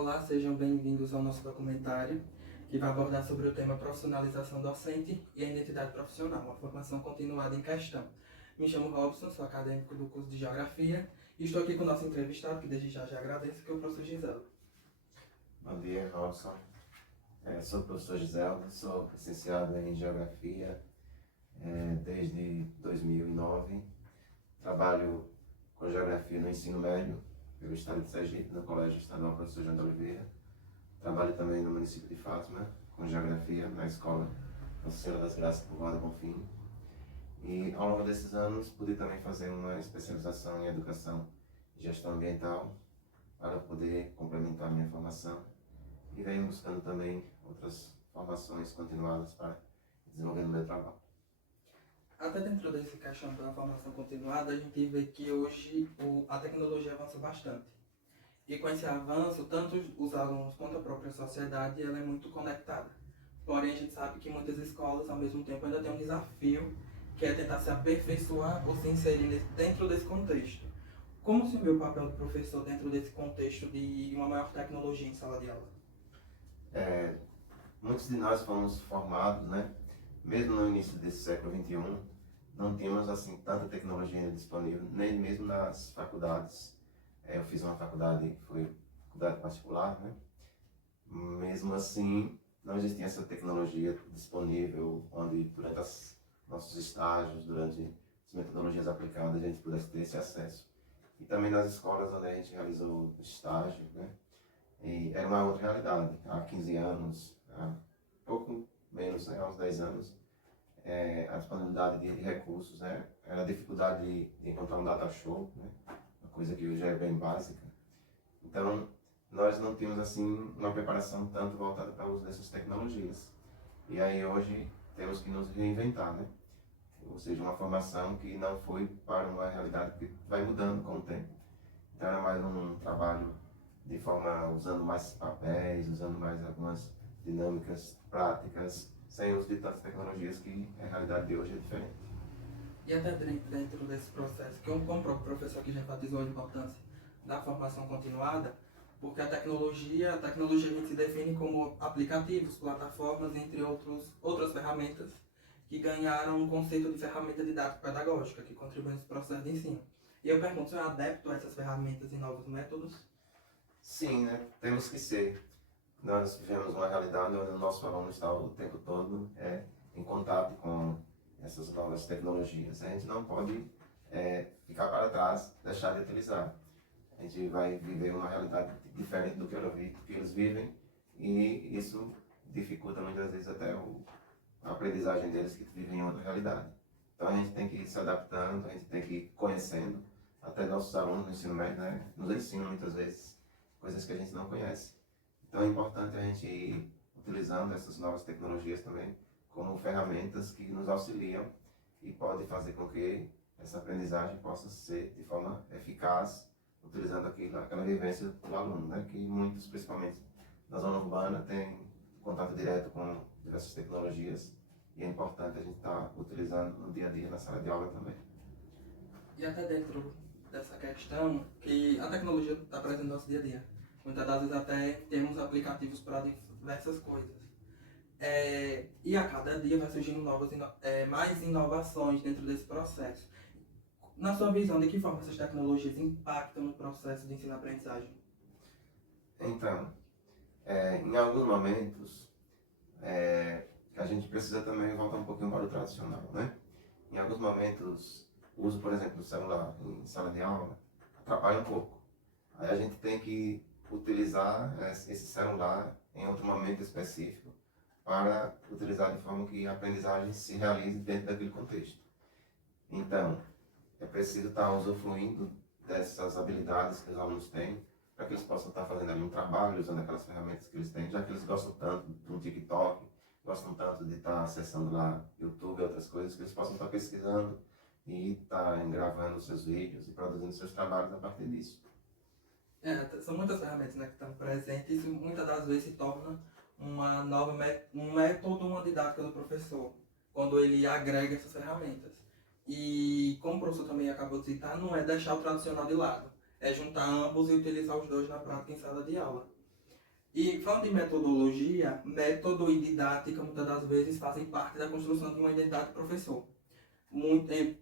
Olá, sejam bem-vindos ao nosso documentário, que vai abordar sobre o tema profissionalização docente e a identidade profissional, a formação continuada em questão. Me chamo Robson, sou acadêmico do curso de Geografia e estou aqui com o nosso entrevistado, que desde já agradeço, que é o professor Giselo. Bom dia, Robson. Sou o professor Giselo, sou licenciado em Geografia desde 2009. Trabalho com Geografia no ensino médio, pelo estado de Sergipe, no Colégio Estadual Professor João de Oliveira. Trabalho também no município de Fátima, com Geografia, na escola Nossa Senhora das Graças, Povoado Bonfim. E ao longo desses anos pude também fazer uma especialização em Educação e Gestão Ambiental para poder complementar minha formação. E venho buscando também outras formações continuadas para desenvolver no meu trabalho. Até dentro desse questão da formação continuada, a gente vê que hoje a tecnologia avança bastante. E com esse avanço, tanto os alunos quanto a própria sociedade, ela é muito conectada. Porém, a gente sabe que muitas escolas, ao mesmo tempo, ainda têm um desafio, que é tentar se aperfeiçoar ou se inserir dentro desse contexto. Como se vê o papel do professor dentro desse contexto de uma maior tecnologia em sala de aula? Muitos de nós fomos formados, né? Mesmo no início desse século XXI, não tínhamos assim tanta tecnologia disponível, nem mesmo nas faculdades. Eu fiz uma faculdade, foi faculdade particular, né? Mesmo assim, não existia essa tecnologia disponível, onde durante nossos estágios, durante as metodologias aplicadas, a gente pudesse ter esse acesso. E também nas escolas onde a gente realizou estágio, né? E era uma outra realidade. Há 15 anos, há pouco menos, né? Há uns 10 anos, a disponibilidade de recursos, né? Era a dificuldade de encontrar um data show, né? Uma coisa que hoje é bem básica. Então, nós não tínhamos assim uma preparação tanto voltada para o uso dessas tecnologias. E aí hoje temos que nos reinventar, né? Ou seja, uma formação que não foi para uma realidade que vai mudando com o tempo. Então era mais um trabalho de forma usando mais papéis, usando mais algumas dinâmicas práticas, sem uso de tantas tecnologias que a realidade de hoje é diferente. E até dentro desse processo, que como o próprio professor aqui já enfatizou a importância da formação continuada, porque a tecnologia a gente se define como aplicativos, plataformas, entre outras ferramentas que ganharam um conceito de ferramenta didático-pedagógica, que contribui nesse processo de ensino. E eu pergunto, você é adepto a essas ferramentas e novos métodos? Sim, né? Temos que ser. Nós vivemos uma realidade onde o nosso aluno está o tempo todo em contato com essas novas tecnologias. A gente não pode ficar para trás, deixar de utilizar. A gente vai viver uma realidade diferente do que eles vivem, e isso dificulta muitas vezes até a aprendizagem deles, que vivem em outra realidade. Então a gente tem que ir se adaptando, a gente tem que ir conhecendo. Até nossos alunos no ensino médio, né, nos ensinam muitas vezes coisas que a gente não conhece. Então é importante a gente ir utilizando essas novas tecnologias também como ferramentas que nos auxiliam e podem fazer com que essa aprendizagem possa ser de forma eficaz, utilizando aquela vivência do aluno, né? Que muitos, principalmente na zona urbana, têm contato direto com diversas tecnologias, e é importante a gente estar utilizando no dia a dia, na sala de aula também. E até dentro dessa questão, que a tecnologia está presente no nosso dia a dia. Muitas das vezes até temos aplicativos para diversas coisas. E a cada dia vai surgindo mais inovações dentro desse processo. Na sua visão, de que forma essas tecnologias impactam no processo de ensino-aprendizagem? Então, em alguns momentos, a gente precisa também voltar um pouquinho para o tradicional, né? Em alguns momentos, o uso, por exemplo, do celular em sala de aula atrapalha um pouco. Aí a gente tem que utilizar esse celular em outro momento específico para utilizar de forma que a aprendizagem se realize dentro daquele contexto. Então, é preciso estar usufruindo dessas habilidades que os alunos têm, para que eles possam estar fazendo ali um trabalho usando aquelas ferramentas que eles têm, já que eles gostam tanto do TikTok, gostam tanto de estar acessando lá YouTube e outras coisas, que eles possam estar pesquisando e estar gravando seus vídeos e produzindo seus trabalhos a partir disso. São muitas ferramentas, né, que estão presentes, e isso muitas das vezes se torna um método, uma didática do professor, quando ele agrega essas ferramentas. E como o professor também acabou de citar, não é deixar o tradicional de lado, é juntar ambos e utilizar os dois na prática em sala de aula. E falando de metodologia, método e didática muitas das vezes fazem parte da construção de uma identidade do professor.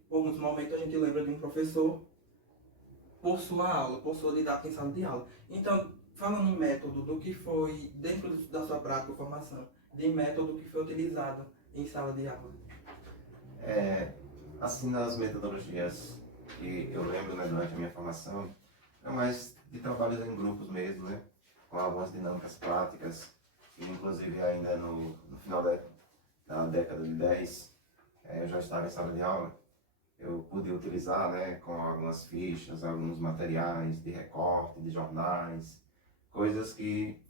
Por muitos momentos a gente lembra de um professor por sua aula, por sua didática em sala de aula. Então, falando em método, do que foi, dentro da sua prática ou formação, de método que foi utilizado em sala de aula. Assim, nas metodologias que eu lembro, né, durante a minha formação, é mais de trabalhos em grupos mesmo, né, com algumas dinâmicas práticas, e inclusive ainda no final da década de 10, eu já estava em sala de aula, eu pude utilizar, né, com algumas fichas, alguns materiais de recorte, de jornais, coisas que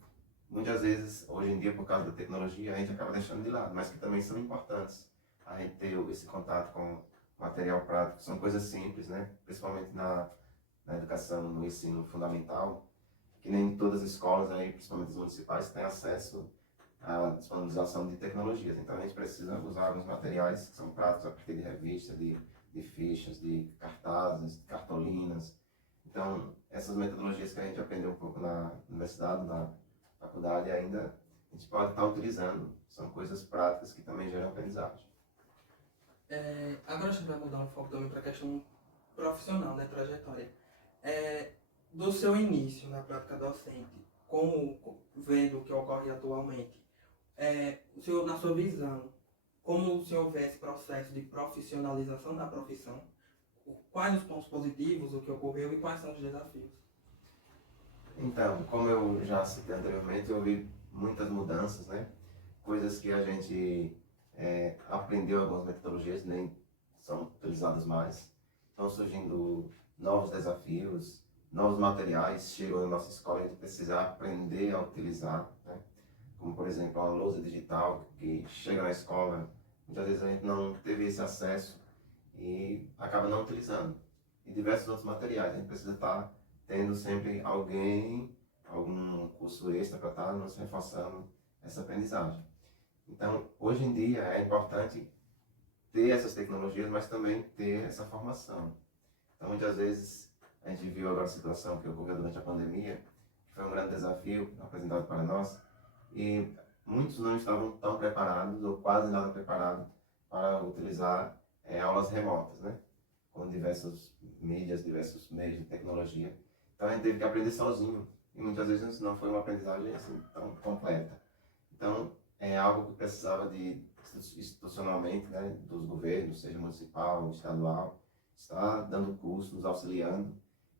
muitas vezes, hoje em dia, por causa da tecnologia, a gente acaba deixando de lado, mas que também são importantes. A gente ter esse contato com material prático, são coisas simples, né? Principalmente na educação, no ensino fundamental, que nem todas as escolas, aí, principalmente as municipais, têm acesso à disponibilização de tecnologias. Então a gente precisa usar alguns materiais que são práticos a partir de revistas, de fichas, de cartazes, de cartolinas. Então, essas metodologias que a gente aprendeu um pouco na universidade, na faculdade, ainda a gente pode estar utilizando. São coisas práticas que também geram aprendizagem. Agora a gente vai mudar um foco também para a questão profissional, né, trajetória. Do seu início na prática docente, vendo o que ocorre atualmente, o senhor, na sua visão, como o senhor vê esse processo de profissionalização da profissão, quais os pontos positivos, o que ocorreu e quais são os desafios? Então, como eu já citei anteriormente, eu vi muitas mudanças, né? Coisas que a gente aprendeu algumas metodologias, nem são utilizadas mais. Estão surgindo novos desafios, novos materiais chegam na nossa escola e a gente precisa aprender a utilizar, né? Como, por exemplo, a lousa digital que chega na escola, muitas vezes a gente não teve esse acesso e acaba não utilizando. E diversos outros materiais, a gente precisa estar tendo sempre alguém, algum curso extra para estar nos reforçando essa aprendizagem. Então, hoje em dia é importante ter essas tecnologias, mas também ter essa formação. Então, muitas vezes, a gente viu agora a situação que ocorreu durante a pandemia, que foi um grande desafio apresentado para nós, e muitos não estavam tão preparados, ou quase nada preparados, para utilizar aulas remotas, né? Com diversas mídias, diversos meios de tecnologia. Então, a gente teve que aprender sozinho, e muitas vezes não foi uma aprendizagem assim tão completa. Então, é algo que precisava de institucionalmente, né, dos governos, seja municipal, estadual, estar dando curso, nos auxiliando,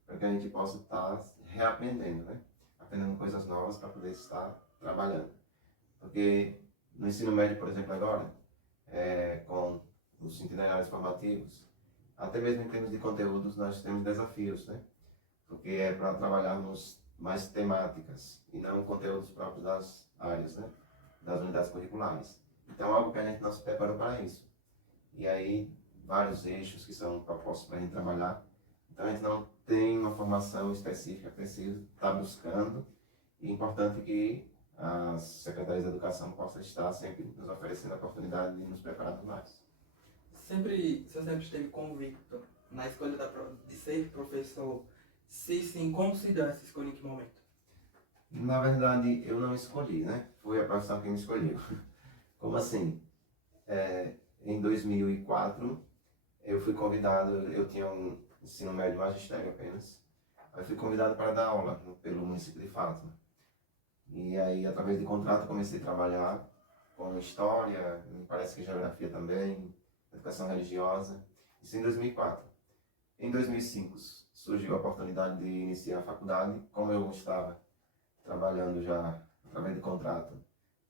para que a gente possa estar reaprendendo, né, aprendendo coisas novas para poder estar trabalhando. Porque no ensino médio, por exemplo, agora, com os itinerários formativos, até mesmo em termos de conteúdos, nós temos desafios, né, porque é para trabalharmos mais temáticas e não conteúdos próprios das áreas, né, das unidades curriculares. Então, algo que a gente não se preparou para isso. E aí, vários eixos que são propostos para a gente trabalhar. Então, a gente não tem uma formação específica, precisa estar buscando. E é importante que as secretarias de educação possam estar sempre nos oferecendo a oportunidade de nos prepararmos mais. Você sempre esteve convicto na escolha de ser professor? Se sim, como se deu essa escolha, em que momento? Na verdade, eu não escolhi, né? Foi a profissão que me escolheu. Como assim? Em 2004, eu fui convidado, eu tinha um ensino médio magistério apenas, eu fui convidado para dar aula pelo município de Fátima. E aí, através de contrato, comecei a trabalhar com história, me parece que geografia também, educação religiosa, isso em 2004. Em 2005, surgiu a oportunidade de iniciar a faculdade, como eu estava trabalhando já através de contrato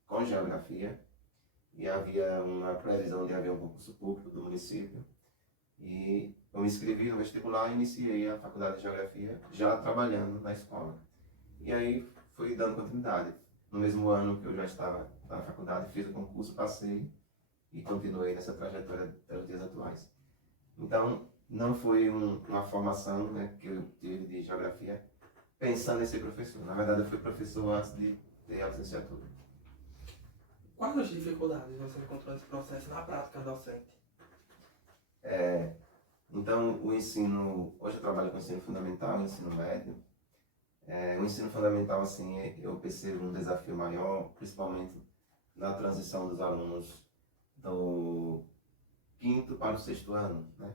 com geografia, e havia uma previsão de haver um concurso público do município, e eu me inscrevi no vestibular e iniciei a faculdade de geografia já trabalhando na escola. E aí fui dando continuidade. No mesmo ano que eu já estava na faculdade, fiz o concurso, passei e continuei nessa trajetória até os dias atuais. Então, não foi uma formação, né, que eu tive de geografia pensando em ser professor. Na verdade, eu fui professor antes de ter a licenciatura. Quais as dificuldades você encontrou nesse processo na prática docente? Então, o ensino, hoje eu trabalho com ensino fundamental, ensino médio, O ensino fundamental, assim, eu percebo um desafio maior, principalmente na transição dos alunos do quinto para o sexto ano, né?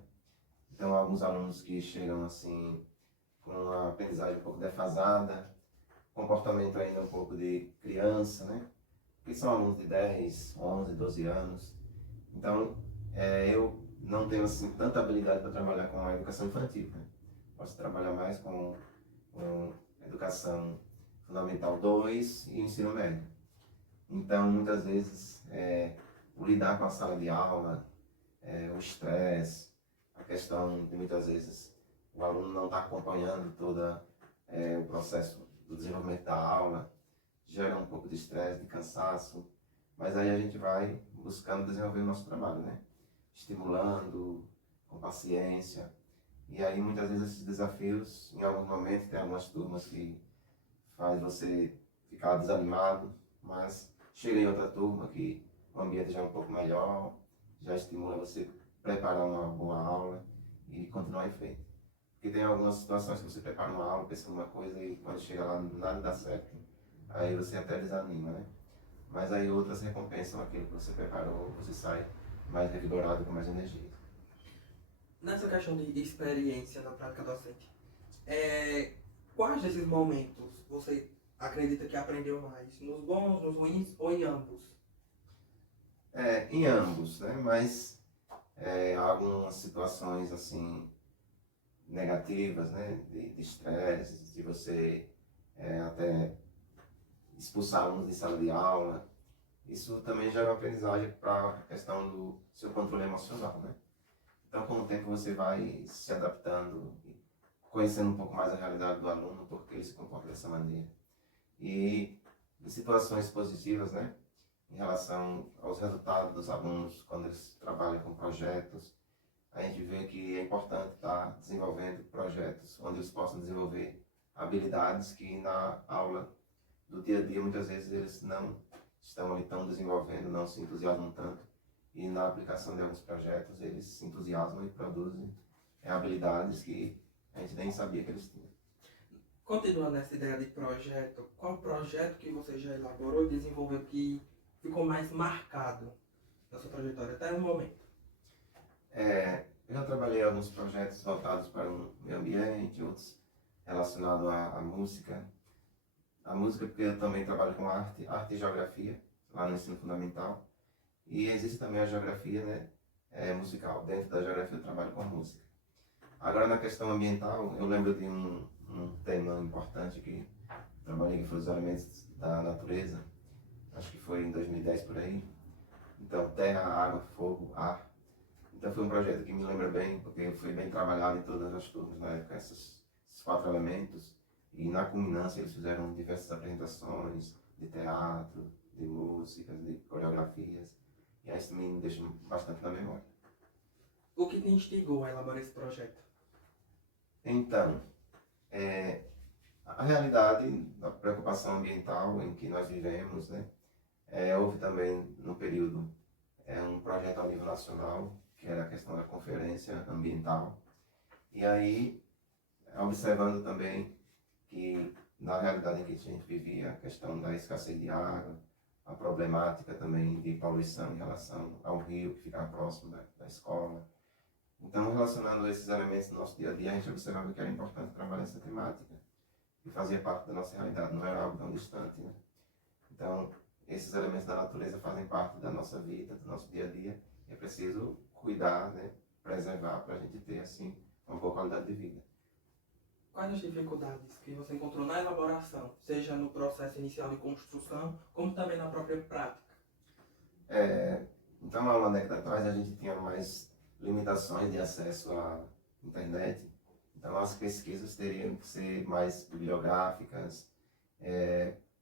Então, alguns alunos que chegam, assim, com uma aprendizagem um pouco defasada, comportamento ainda um pouco de criança, né? Porque são alunos de 10, 11, 12 anos. Então, eu não tenho, assim, tanta habilidade para trabalhar com a educação infantil, né? Posso trabalhar mais com educação fundamental 2 e ensino médio. Então, muitas vezes, o lidar com a sala de aula, o estresse, a questão de muitas vezes o aluno não estar acompanhando todo o processo do desenvolvimento da aula, gera um pouco de estresse, de cansaço, mas aí a gente vai buscando desenvolver o nosso trabalho, né? Estimulando, com paciência, e aí muitas vezes esses desafios, em alguns momentos tem algumas turmas que faz você ficar desanimado, mas chega em outra turma que o ambiente já é um pouco melhor, já estimula você preparar uma boa aula e continuar em frente. Porque tem algumas situações que você prepara uma aula, pensa numa coisa e quando chega lá nada dá certo, aí você até desanima, né? Mas aí outras recompensam aquilo que você preparou, você sai mais revigorado, com mais energia. Nessa questão de experiência na prática docente, quais desses momentos você acredita que aprendeu mais? Nos bons, nos ruins ou em ambos? Em ambos, né? Mas algumas situações assim negativas, né? De estresse, de você até expulsar alunos de sala de aula. Isso também gera uma aprendizagem para a questão do seu controle emocional, né? Então, com o tempo você vai se adaptando, conhecendo um pouco mais a realidade do aluno, porque ele se comporta dessa maneira. E em situações positivas, né? Em relação aos resultados dos alunos, quando eles trabalham com projetos, a gente vê que é importante estar desenvolvendo projetos onde eles possam desenvolver habilidades que na aula do dia a dia muitas vezes eles não estão ali tão desenvolvendo, não se entusiasmam tanto. E na aplicação de alguns projetos eles se entusiasmam e produzem habilidades que a gente nem sabia que eles tinham. Continuando nessa ideia de projeto, qual projeto que você já elaborou e desenvolveu que ficou mais marcado na sua trajetória até o momento? Eu já trabalhei em alguns projetos voltados para o meio ambiente, outros relacionados à música. A música porque eu também trabalho com arte e geografia, lá no ensino fundamental. E existe também a geografia, né, musical. Dentro da geografia eu trabalho com música. Agora na questão ambiental, eu lembro de um tema importante que trabalhei, que foi os elementos da natureza. Acho que foi em 2010 por aí. Então, terra, água, fogo, ar. Então foi um projeto que me lembra bem, porque foi bem trabalhado em todas as turmas na época, esses 4 elementos. E na culminância eles fizeram diversas apresentações de teatro, de músicas, de coreografias. E isso me deixa bastante na memória. O que te instigou a elaborar esse projeto? Então, a realidade da preocupação ambiental em que nós vivemos, né? Houve também no período um projeto a nível nacional, que era a questão da conferência ambiental. E aí, observando também que na realidade em que a gente vivia, a questão da escassez de água, a problemática também de poluição em relação ao rio que fica próximo da escola. Então, relacionando esses elementos do nosso dia a dia, a gente observava que era importante trabalhar essa temática, que fazia parte da nossa realidade, não era algo tão distante, né? Então, esses elementos da natureza fazem parte da nossa vida, do nosso dia a dia, e é preciso cuidar, né, preservar para a gente ter, assim, uma boa qualidade de vida. Quais as dificuldades que você encontrou na elaboração, seja no processo inicial de construção, como também na própria prática? Então, há uma década atrás, a gente tinha mais limitações de acesso à internet. Então, as pesquisas teriam que ser mais bibliográficas.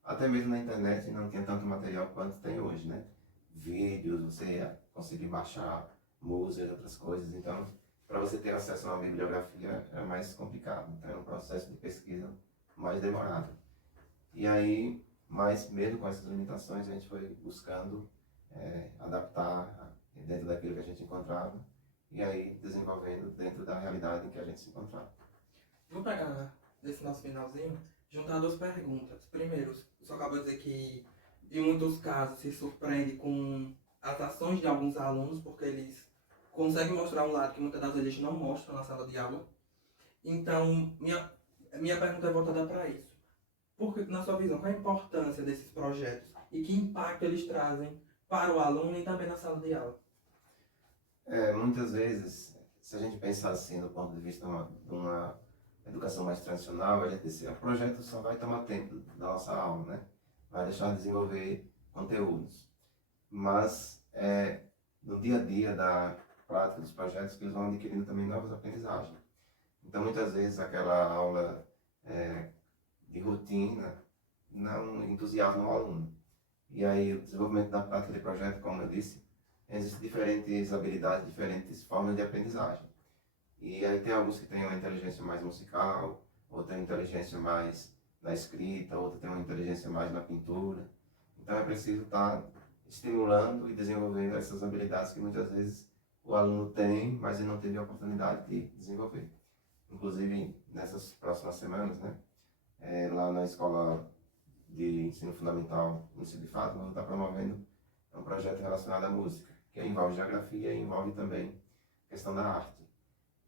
Até mesmo na internet não tinha tanto material quanto tem hoje, né? Vídeos, você ia conseguir baixar músicas, outras coisas. Então, para você ter acesso a uma bibliografia era mais complicado. Então, era um processo de pesquisa mais demorado. E aí, mas mesmo com essas limitações, a gente foi buscando adaptar dentro daquilo que a gente encontrava e aí desenvolvendo dentro da realidade em que a gente se encontrava. Vou pegar desse nosso finalzinho, juntar duas perguntas. Primeiro, só acabou de dizer que, em muitos casos, se surpreende com as ações de alguns alunos, porque eles conseguem mostrar um lado que muitas das vezes eles não mostram na sala de aula. Então, minha pergunta é voltada para isso. Porque, na sua visão, qual é a importância desses projetos e que impacto eles trazem para o aluno e também na sala de aula? Muitas vezes, se a gente pensar assim do ponto de vista de uma educação mais tradicional, a gente diz, o projeto só vai tomar tempo da nossa aula, né? Vai deixar de desenvolver conteúdos. Mas no dia a dia da prática dos projetos que eles vão adquirindo também novas aprendizagens. Então, muitas vezes, aquela aula de rotina não entusiasma o aluno. E aí, o desenvolvimento da prática de projeto, como eu disse, existem diferentes habilidades, diferentes formas de aprendizagem. E aí tem alguns que têm uma inteligência mais musical, outra inteligência mais na escrita, outra tem uma inteligência mais na pintura. Então é preciso estar estimulando e desenvolvendo essas habilidades que muitas vezes o aluno tem, mas ele não teve a oportunidade de desenvolver. Inclusive, nessas próximas semanas, né, lá na escola de ensino fundamental no Município de Fátima, vou estar promovendo um projeto relacionado à música, que envolve geografia e envolve também a questão da arte.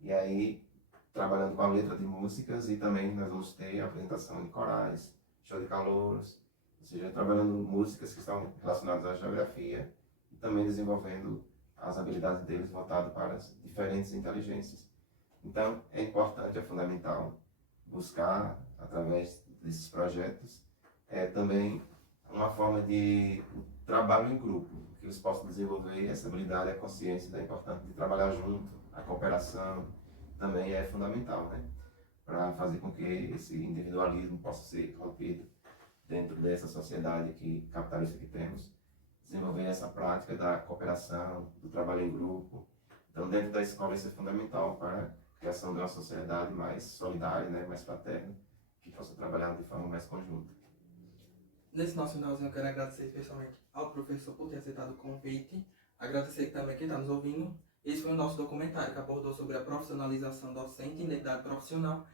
E aí, trabalhando com a letra de músicas e também nós vamos ter a apresentação de corais, show de calouros, ou seja, trabalhando músicas que estão relacionadas à geografia e também desenvolvendo as habilidades deles voltadas para as diferentes inteligências. Então, é importante, é fundamental buscar, através desses projetos, também uma forma de trabalho em grupo, que eles possam desenvolver essa habilidade, a consciência da importância de trabalhar junto, a cooperação também é fundamental, né? Para fazer com que esse individualismo possa ser rompido dentro dessa sociedade capitalista que temos, desenvolver essa prática da cooperação, do trabalho em grupo. Então, dentro da escola, isso é fundamental para a criação de uma sociedade mais solidária, né? Mais fraterna, que possa trabalhar de forma mais conjunta. Nesse nosso finalzinho, eu quero agradecer especialmente ao professor por ter aceitado o convite. Agradecer também quem está nos ouvindo. Esse foi o nosso documentário que abordou sobre a profissionalização docente e identidade profissional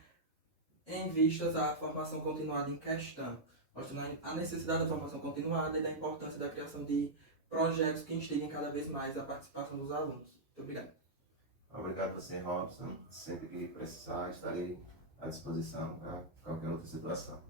em vistas à formação continuada em questão, mostrando a necessidade da formação continuada e da importância da criação de projetos que instiguem cada vez mais a participação dos alunos. Muito obrigado. Obrigado a você, Robson. Sempre que precisar, estarei à disposição para qualquer outra situação.